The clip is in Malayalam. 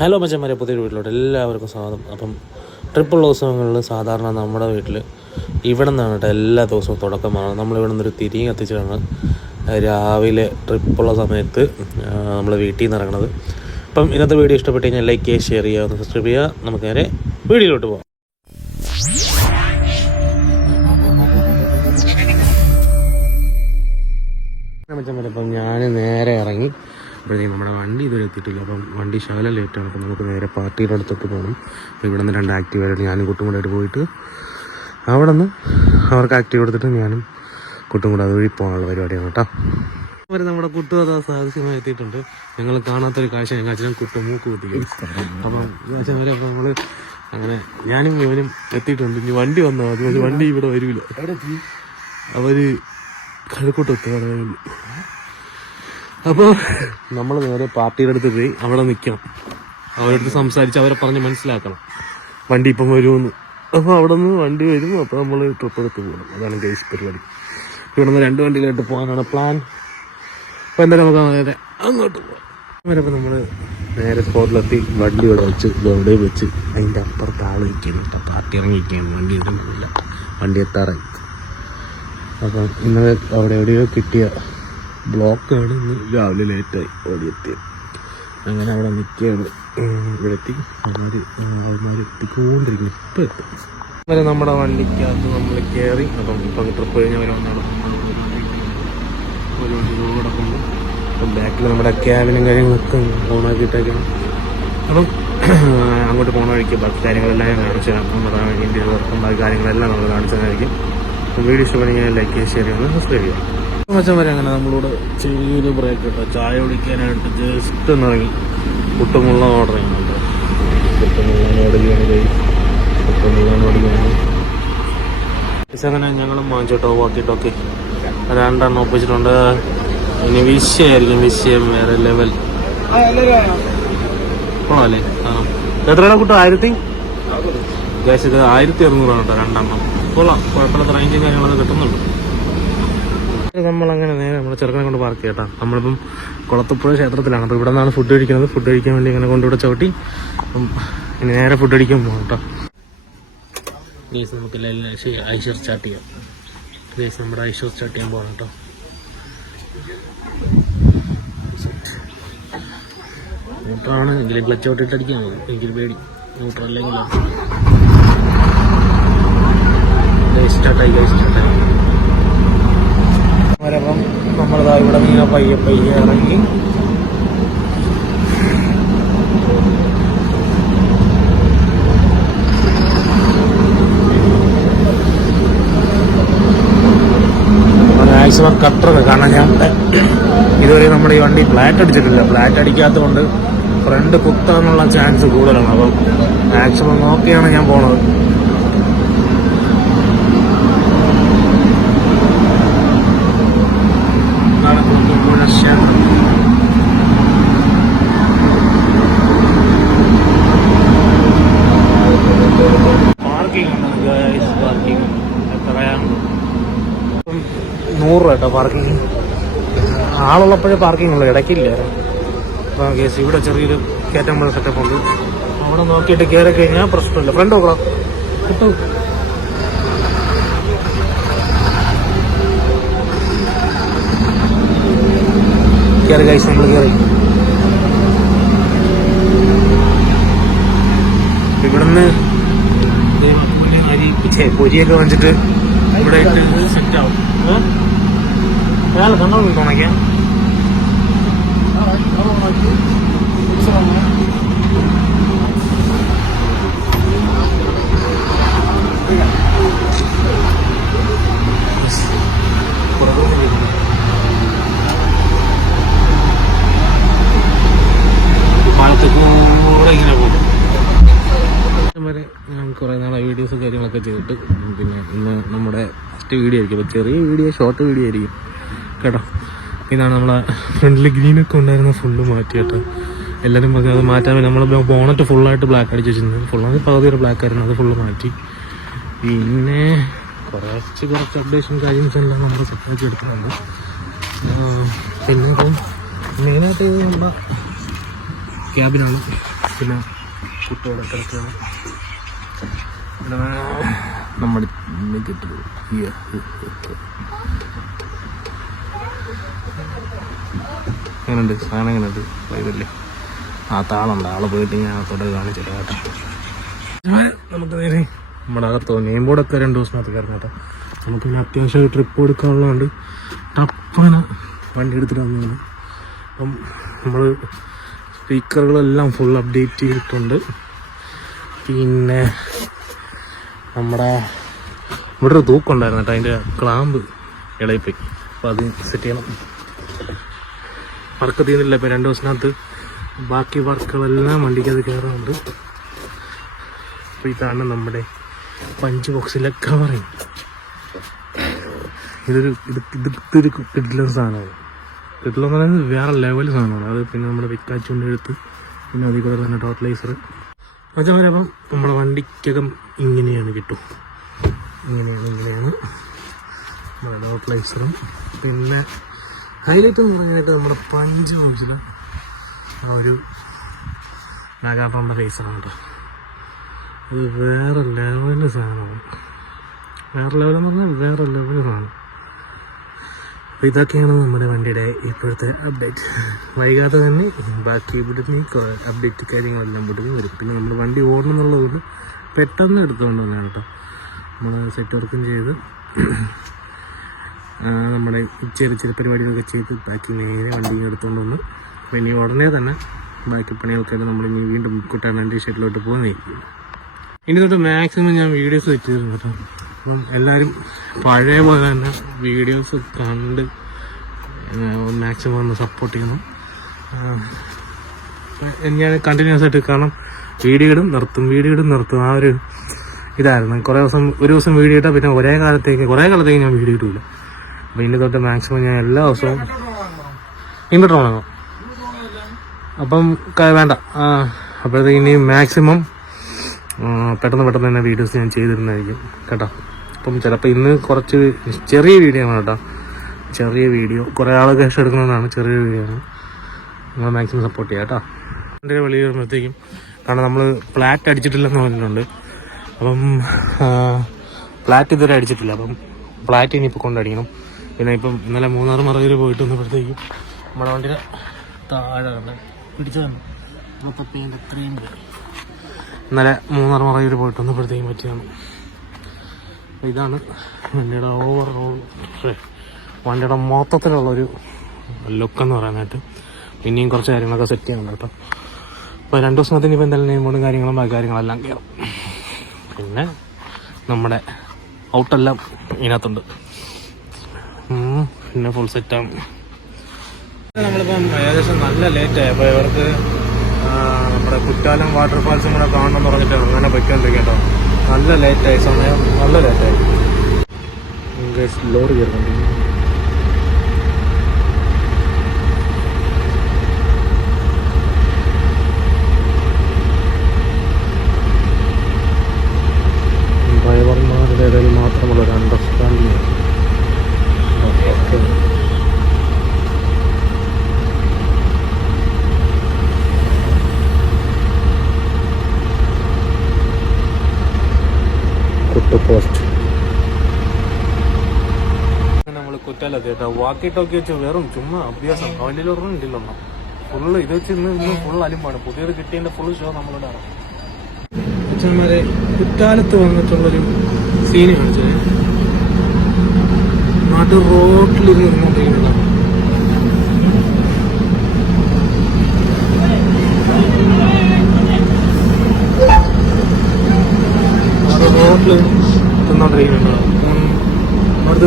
ഹലോ മച്ചന്മാരെ, പുതിയൊരു വീട്ടിലോട്ട് എല്ലാവർക്കും സ്വാഗതം. അപ്പം ട്രിപ്പുള്ള ദിവസങ്ങളിൽ സാധാരണ നമ്മുടെ വീട്ടിൽ ഇവിടെ നിന്നാണ് കേട്ടോ എല്ലാ ദിവസവും തുടക്കമാണ്. നമ്മളിവിടെ നിന്നൊരു തിരിയും കത്തിച്ചാണ് രാവിലെ ട്രിപ്പുള്ള സമയത്ത് നമ്മൾ വീട്ടിൽ നിന്ന് ഇറങ്ങുന്നത്. അപ്പം ഇന്നത്തെ വീഡിയോ ഇഷ്ടപ്പെട്ട് കഴിഞ്ഞാൽ ലൈക്ക് ചെയ്യുക, ഷെയർ ചെയ്യുക, സബ്സ്ക്രൈബ് ചെയ്യുക. നമുക്ക് നേരെ വീഡിയോയിലോട്ട് പോകാം. മച്ചന്മാരെ, അപ്പം ഞാൻ നേരെ ഇറങ്ങി. അപ്പോഴത്തേക്കും നമ്മുടെ വണ്ടി ഇതുവരെ എത്തിയിട്ടില്ല. അപ്പം വണ്ടി ശകലം ലേറ്റാണ്. അപ്പം നമുക്ക് നേരെ പാർട്ടിയുടെ അടുത്തോട്ട് പോകണം. അപ്പോൾ ഇവിടെ നിന്ന് 2 ആക്റ്റീവായിട്ട് ഞാനും കുട്ടും കൂടെ ആയിട്ട് പോയിട്ട് അവിടെ നിന്ന് അവർക്ക് ആക്റ്റീവ് എടുത്തിട്ട് ഞാനും കുട്ടും കൂടെ അതുവഴി പോകാനുള്ള പരിപാടിയാണ് കേട്ടോ. അവർ നമ്മുടെ കുട്ടു അതാ സാഹചര്യമായി എത്തിയിട്ടുണ്ട്. ഞങ്ങൾ കാണാത്തൊരു കാഴ്ച ഞങ്ങൾ അച്ഛനും കുട്ടും മൂക്ക് കുത്തിക്കും. അപ്പം അച്ഛൻ വരെ അപ്പം നമ്മൾ അങ്ങനെ ഞാനും ഇവനും എത്തിയിട്ടുണ്ട്. ഇനി വണ്ടി വന്നാൽ മതി. വണ്ടി ഇവിടെ വരില്ല. അവർ കഴക്കൂട്ടെത്തുക. അപ്പോൾ നമ്മൾ നേരെ പാർട്ടിയുടെ അടുത്ത് പോയി അവിടെ നിൽക്കണം. അവരടുത്ത് സംസാരിച്ച് അവരെ പറഞ്ഞ് മനസ്സിലാക്കണം വണ്ടി ഇപ്പം വരുമെന്ന്. അപ്പോൾ അവിടെ നിന്ന് വണ്ടി വരും. അപ്പോൾ നമ്മൾ ട്രിപ്പ് എടുത്ത് പോകണം. അതാണ് ഗൈസ് പരിപാടി. ഇവിടെ നിന്ന് 2 വണ്ടിയിലായിട്ട് പോകാനാണ് പ്ലാൻ. അപ്പോൾ എന്തായാലും നമുക്ക് നേരെ അങ്ങോട്ട് പോകാം. അവരപ്പോൾ നമ്മൾ നേരെ സ്പോട്ടിലെത്തി. വണ്ടി ഇവിടെ വെച്ച് ഇവിടെ വെച്ച് അതിൻ്റെ അപ്പുറത്ത് ആൾ വയ്ക്കുന്നു. അപ്പോൾ പാർട്ടി ഇറങ്ങിയിരിക്കുകയാണ്. വണ്ടി ഇറങ്ങിയില്ല, വണ്ടി എത്താറായി. അപ്പം ഇന്നലെ അവിടെ എവിടെയോ കിട്ടിയ ബ്ലോക്കാണ്. ഇന്ന് രാവിലെ ലേറ്റായി ഓടിയെത്തിയത്. അങ്ങനെ അവിടെ നിൽക്കുകയാണ്. ഇവിടെ എത്തി അവന്മാർ എത്തിക്കൊണ്ടിരിക്കുന്നു. ഇപ്പം എത്തും. അങ്ങനെ നമ്മുടെ വണ്ടിക്കകത്ത് നമ്മൾ കയറി. അപ്പം ഇപ്പം ട്രിപ്പ് കഴിഞ്ഞാൽ ഒരു വണ്ടി കിടക്കുന്നു. അപ്പം ബാക്കിൽ നമ്മുടെ ക്യാബിനും കാര്യങ്ങളൊക്കെ ഓണാക്കിയിട്ടൊക്കെയാണ്. അപ്പം അങ്ങോട്ട് പോകുന്ന വഴിക്ക് ബസ് കാര്യങ്ങളെല്ലാം കാണിച്ചു തരാം. നമ്മുടെ ഇന്ത്യയിൽ വർക്കുണ്ടായ കാര്യങ്ങളെല്ലാം നമ്മൾ കാണിച്ചു തരായിരിക്കും. വീഡിയോ ഇഷ്ടപ്പെടുകയാണെങ്കിൽ ലൈക്ക് ചെയ്യുക, ഷെയർ ചെയ്യുക, സബ്സ്ക്രൈബ് ചെയ്യുക. മച്ചന്മാരെ, അങ്ങനെ നമ്മളോട് ചെറിയൊരു ബ്രേക്ക് കിട്ടുക. ചായ കുടിക്കാനായിട്ട് ജസ്റ്റ് ഒന്നിറങ്ങി. കുട്ടുമുള്ള ഓർഡർ ചെയ്യുന്നുണ്ട്. അങ്ങനെ ഞങ്ങളും വാങ്ങിച്ചോട്ടോ വാക്കിയിട്ടൊക്കെ 2 എണ്ണം ഒപ്പിച്ചിട്ടുണ്ട്. ഇനി വിഷയമായിരിക്കും. വിഷയം വേറെ ലെവൽ കൊള്ളാമല്ലേ? എത്രയാണ് കുട്ട? 1000 ഗ്യാസ് ഇത് 1600 കേട്ടോ 2 എണ്ണം. കൊള്ളാം, കുഴപ്പമില്ലാത്ത റേഞ്ചും കാര്യങ്ങളൊക്കെ കിട്ടുന്നുണ്ട്. നമ്മളങ്ങനെ നേരെ നമ്മുടെ ചെറുക്കനെ കൊണ്ട് പാർക്ക് ചെയ്യട്ടോ. നമ്മളിപ്പം കുളത്തുപ്പുഴ ക്ഷേത്രത്തിലാണ്. അപ്പോൾ ഇവിടെ നിന്നാണ് ഫുഡ് കഴിക്കുന്നത്. ഫുഡ് കഴിക്കാൻ വേണ്ടി ഇങ്ങനെ കൊണ്ടുവിടെ ചവിട്ടി. അപ്പം ഇനി നേരെ ഫുഡ് കഴിക്കാൻ പോകാം കേട്ടോ. ഗേസ് നമുക്ക് ഐശ്വർ സ്റ്റാർട്ട് ചെയ്യാം. ഗേസ് നമ്മുടെ ഐശ്വർ സ്റ്റാർട്ട് ചെയ്യാൻ പോകാം കേട്ടോ. ന്യൂട്രാണ് എങ്കിലും ക്ലച്ച് ഔട്ടിട്ട് അടിക്കാൻ മതി. എനിക്കൊരു പേടി ന്യൂട്രല്ലെങ്കിലോ. സ്റ്റാർട്ടായി സ്റ്റാർട്ടായി. അപ്പം നമ്മളിതാ ഇവിടെ നിന്ന് പയ്യെ ഇറങ്ങി. മാക്സിമം കട്ടറ് കാരണം ഞാൻ ഇതുവരെ നമ്മുടെ ഈ വണ്ടി ഫ്ലാറ്റ് അടിച്ചിട്ടില്ല. ഫ്ലാറ്റ് അടിക്കാത്തത് കൊണ്ട് ഫ്രണ്ട് കുത്താനുള്ള ചാൻസ് കൂടുതലാണ്. അപ്പം മാക്സിമം നോക്കിയാണ് ഞാൻ പോണത്. പാർക്കിംഗ് ഉണ്ട് ഗൈസ്. പാർക്കിംഗ് എത്രയാണ്? 100 രൂപ കേട്ടോ പാർക്കിംഗ്. ആളുള്ളപ്പോഴേ പാർക്കിംഗ് ഉള്ളു, ഇടയ്ക്കില്ല. അപ്പോൾ ഗൈസ് ഇവിടെ ചെറിയൊരു കയറ്റമ്പഴ സെറ്റപ്പ് ഉണ്ട്. അവിടെ നോക്കിയിട്ട് കയറി കഴിഞ്ഞാൽ പ്രശ്നമില്ല. ഫ്രണ്ട് നോക്കണം കിട്ടും. കയറി ഗൈസ്, നമ്മൾ കയറി. ഇവിടുന്ന് പൊരിയൊക്കെ വാങ്ങിച്ചിട്ട് ഇവിടെ ഇട്ട് സെറ്റ് ആവും. അയാൾ കണ്ടോ തോന്നിക്കാം. പാലത്തേക്കൂടെ ഇങ്ങനെ പോകും. വരെ ഞാൻ കുറേ നാളെ വീഡിയോസ് കാര്യങ്ങളൊക്കെ ചെയ്തിട്ട് പിന്നെ ഇന്ന് നമ്മുടെ ഫസ്റ്റ് വീഡിയോ ആയിരിക്കും. അപ്പോൾ ചെറിയ വീഡിയോ, ഷോർട്ട് വീഡിയോ ആയിരിക്കും കേട്ടോ. ഇതാണ് നമ്മളെ ഫ്രണ്ടിൽ ഗ്രീനൊക്കെ ഉണ്ടായിരുന്ന ഫുള്ള് മാറ്റി കേട്ടോ. എല്ലാവരും പറഞ്ഞത് അത് മാറ്റാൻ വേണ്ടി നമ്മൾ ബോണറ്റ് ഫുള്ളായിട്ട് ബ്ലാക്ക് അടിച്ച് വെച്ചിരുന്നത്. ഫുള്ളാണ് പകുതി ഒരു ബ്ലാക്ക് ആയിരുന്നു. അത് ഫുള്ള് മാറ്റി. പിന്നെ കുറച്ച് അപ്ഡേഷൻ കാര്യങ്ങളൊക്കെ എല്ലാം നമ്മൾ സെറ്റാക്കി എടുക്കുന്നുണ്ട്. പിന്നെ ഇപ്പം മെയിനായിട്ട് നമ്മുടെ ക്യാബിനാണ്. പിന്നെ കുട്ടിയോടെ കിടക്കുകയാണ്. നമ്മുടെ കിട്ടുന്നത് എങ്ങനെയുണ്ട് സാധനം? എങ്ങനെയുണ്ട്? ഇതല്ലേ ആ താളുണ്ട്. ആളെ പോയിട്ട് ഞാൻ അകത്തോടെ കാണിച്ചില്ല കേട്ടോ. നമുക്ക് നേരെ നമ്മുടെ അകത്തോ നെയിം ബോർഡൊക്കെ 2 ദിവസത്തിനകത്ത് കയറുന്ന കേട്ടോ. നമുക്ക് പിന്നെ അത്യാവശ്യം ട്രിപ്പ് എടുക്കാനുള്ളതുകൊണ്ട് ടപ്പന വണ്ടി എടുത്തിട്ട് വന്നതാണ്. അപ്പം നമ്മൾ സ്പീക്കറുകളെല്ലാം ഫുൾ അപ്ഡേറ്റ് ചെയ്തിട്ടുണ്ട്. പിന്നെ നമ്മുടെ ഇവിടെ ഒരു തൂക്കുണ്ടായിരുന്നു കേട്ടോ, അതിൻ്റെ ക്ലാമ്പ് ഇളയിപ്പോയി. അപ്പോൾ അത് സെറ്റ് ചെയ്യണം. വർക്ക് തീർന്നില്ല. ഇപ്പോൾ 2 ദിവസത്തിനകത്ത് ബാക്കി വർക്കുകളെല്ലാം വണ്ടിക്കത് കയറുന്നുണ്ട്. അപ്പോൾ ഇതാണ് നമ്മുടെ പഞ്ച് ബോക്സിലെ കവറിങ്. ഇതൊരു കിഡിലൻ സാധനമാണ്. കിഡിലെന്ന് പറയുന്നത് വേറെ ലെവൽ സാധനമാണ്. അത് പിന്നെ നമ്മുടെ വിക്കാച്ചുകൊണ്ട് എടുത്ത് പിന്നെ അതിൽ കൂടെ തന്നെ ടോട്ടലൈസർ വെച്ചാൽ അപ്പം നമ്മുടെ വണ്ടിക്കകം ഇങ്ങനെയാണ് കിട്ടും. ഇങ്ങനെയാണ് നമ്മുടെ ടോട്ടലൈസറും. പിന്നെ ഹൈലൈറ്റ് എന്ന് പറഞ്ഞാൽ നമ്മുടെ പഞ്ച് ബോക്സിലെ ആ ഒരു നാഗാപ്പയുടെ ഫേസാണ് കേട്ടോ. അത് വേറെ ലെവല് സാധനമാണ്. വേറെ ലെവലെന്ന് പറഞ്ഞാൽ വേറെ ലെവല് സാധനം. അപ്പോൾ ഇതൊക്കെയാണ് നമ്മുടെ വണ്ടിയുടെ ഇപ്പോഴത്തെ അപ്ഡേറ്റ്. വൈകാതെ തന്നെ ബാക്കി ഇവിടുന്ന് അപ്ഡേറ്റ് കാര്യങ്ങളെല്ലാം ഇവിടുന്ന് വരും. പിന്നെ നമ്മൾ വണ്ടി ഓടണം എന്നുള്ളതുകൊണ്ട് പെട്ടെന്ന് എടുത്തുകൊണ്ട് വന്നതാണ് കേട്ടോ. നമ്മൾ സെറ്റ് വർക്കും ചെയ്ത് നമ്മുടെ ചെറിയ പരിപാടികളൊക്കെ ചെയ്ത് ബാക്കി നേരെ വണ്ടി എടുത്തുകൊണ്ട് വന്ന് പിന്നെ ഉടനെ തന്നെ ബാക്കി പണികൾക്കായിട്ട് നമ്മൾ ഇനി വീണ്ടും കുട്ടാനാണ്ടി ഷെഡിലോട്ട് പോകുന്നതായിരിക്കും. ഇനി തൊട്ട് മാക്സിമം ഞാൻ വീഡിയോസ് സെറ്റ് ചെയ്തിരുന്നു കേട്ടോ. അപ്പം എല്ലാവരും പഴയ പോലെ തന്നെ വീഡിയോസ് കണ്ട് മാക്സിമം ഒന്ന് സപ്പോർട്ട് ചെയ്യുന്നു. ഞാൻ കണ്ടിന്യൂസ് ആയിട്ട് കാരണം വീഡിയോ ഇടും നിർത്തും ആ ഒരു ഇതായിരുന്നു. ഒരു ദിവസം വീഡിയോ ഇട്ടാൽ പിന്നെ കുറേ കാലത്തേക്ക് ഞാൻ വീഡിയോ ഇടില്ല. അപ്പോൾ ഇനി തൊട്ട് മാക്സിമം ഞാൻ എല്ലാ ദിവസവും ഇൻവെർട്ടർ വാങ്ങാം. അപ്പം വേണ്ട അപ്പോഴത്തേക്ക് ഇനി മാക്സിമം പെട്ടെന്ന് തന്നെ വീഡിയോസ് ഞാൻ ചെയ്തിരുന്നതായിരിക്കും കേട്ടോ. അപ്പം ചിലപ്പോൾ ഇന്ന് കുറച്ച് ചെറിയ വീഡിയോ ആണ് കേട്ടോ. ചെറിയ വീഡിയോ കുറേ ആൾ ക്യാഷ് എടുക്കുന്നതാണ്. ചെറിയ വീഡിയോ ആണ്. നിങ്ങൾ മാക്സിമം സപ്പോർട്ട് ചെയ്യാം കേട്ടോ. എൻ്റെ വെളിയിൽ വരുമ്പോഴത്തേക്കും കാരണം നമ്മൾ ഫ്ലാറ്റ് അടിച്ചിട്ടില്ലെന്ന് പറഞ്ഞിട്ടുണ്ട്. അപ്പം ഫ്ലാറ്റ് ഇതുവരെ അടിച്ചിട്ടില്ല. അപ്പം ഫ്ലാറ്റ് ഇനിയിപ്പോൾ കൊണ്ടടിക്കണം. പിന്നെ ഇപ്പം ഇന്നലെ മൂന്നാർ മറവിൽ പോയിട്ട് വന്നപ്പോഴത്തേക്കും നമ്മുടെ വണ്ടിയുടെ താഴെ പിടിച്ചു തന്നെ മൊത്തപ്പേൻ്റെ അത്രയും ഇന്നലെ മൂന്നാർ മറവിൽ പോയിട്ട് വന്നപ്പോഴത്തേക്കും പറ്റിയാണ്. അപ്പോൾ ഇതാണ് വണ്ടിയുടെ വണ്ടിയുടെ മൊത്തത്തിലുള്ളൊരു ലുക്കെന്ന് പറയാനായിട്ട്. ഇനിയും കുറച്ച് കാര്യങ്ങളൊക്കെ സെറ്റ് ചെയ്യണം കേട്ടോ. അപ്പോൾ 2 ദിവസത്തിന് ഇപ്പോൾ എന്തായാലും നെയിമോടും കാര്യങ്ങളെല്ലാം കയറും. പിന്നെ നമ്മുടെ ഔട്ടെല്ലാം ഇതിനകത്തുണ്ട്. പിന്നെ ഫുൾ സെറ്റാണ്. നമ്മളിപ്പം ഏകദേശം നല്ല ലേറ്റായി. അപ്പോൾ ഇവർക്ക് നമ്മുടെ കുറ്റാലം വാട്ടർഫാൾസും കൂടെ കാണണമെന്ന് പറഞ്ഞിട്ട് അങ്ങനെ പൊയ്ക്കൊണ്ടിരിക്കും കേട്ടോ. നല്ല ലേറ്റായി, സമയം നല്ല ലേറ്റായി. ലോറി കയറുന്നുണ്ട്. ഡ്രൈവർമാരുടെ ഇടയിൽ മാത്രമുള്ള ഒരു അണ്ടർസ്റ്റാൻഡിങ്. പോസ്റ്റ് നമ്മൾ കുറ്റാലെത്തി കേട്ടോ. വാക്കി ടോക്കി വെച്ച് വെറും ചുമ്മാ അഭ്യാസം. അവൻ്റെ ഒരെണ്ണം ഉണ്ടല്ലോ ഫുള്ള് ഇത് വെച്ച് ഇന്ന് ഫുൾ അലിമ്പാണ്. പുതിയത് കിട്ടിയതിൻ്റെ ഫുൾ ഷോ നമ്മളുടെ അച്ഛന്മാരെ കുറ്റാലത്ത് വന്നിട്ടുള്ളൊരു സീന് കാണിച്ചത്. നാട്ടിൽ റോട്ടിലിരുന്ന് നിന്നുകൊണ്ടിരിക്കുന്നതാണ്. റോട്ടിൽ തിന്നോണ്ടിരിക്കുന്നുണ്ടോ? അവിടുത്തെ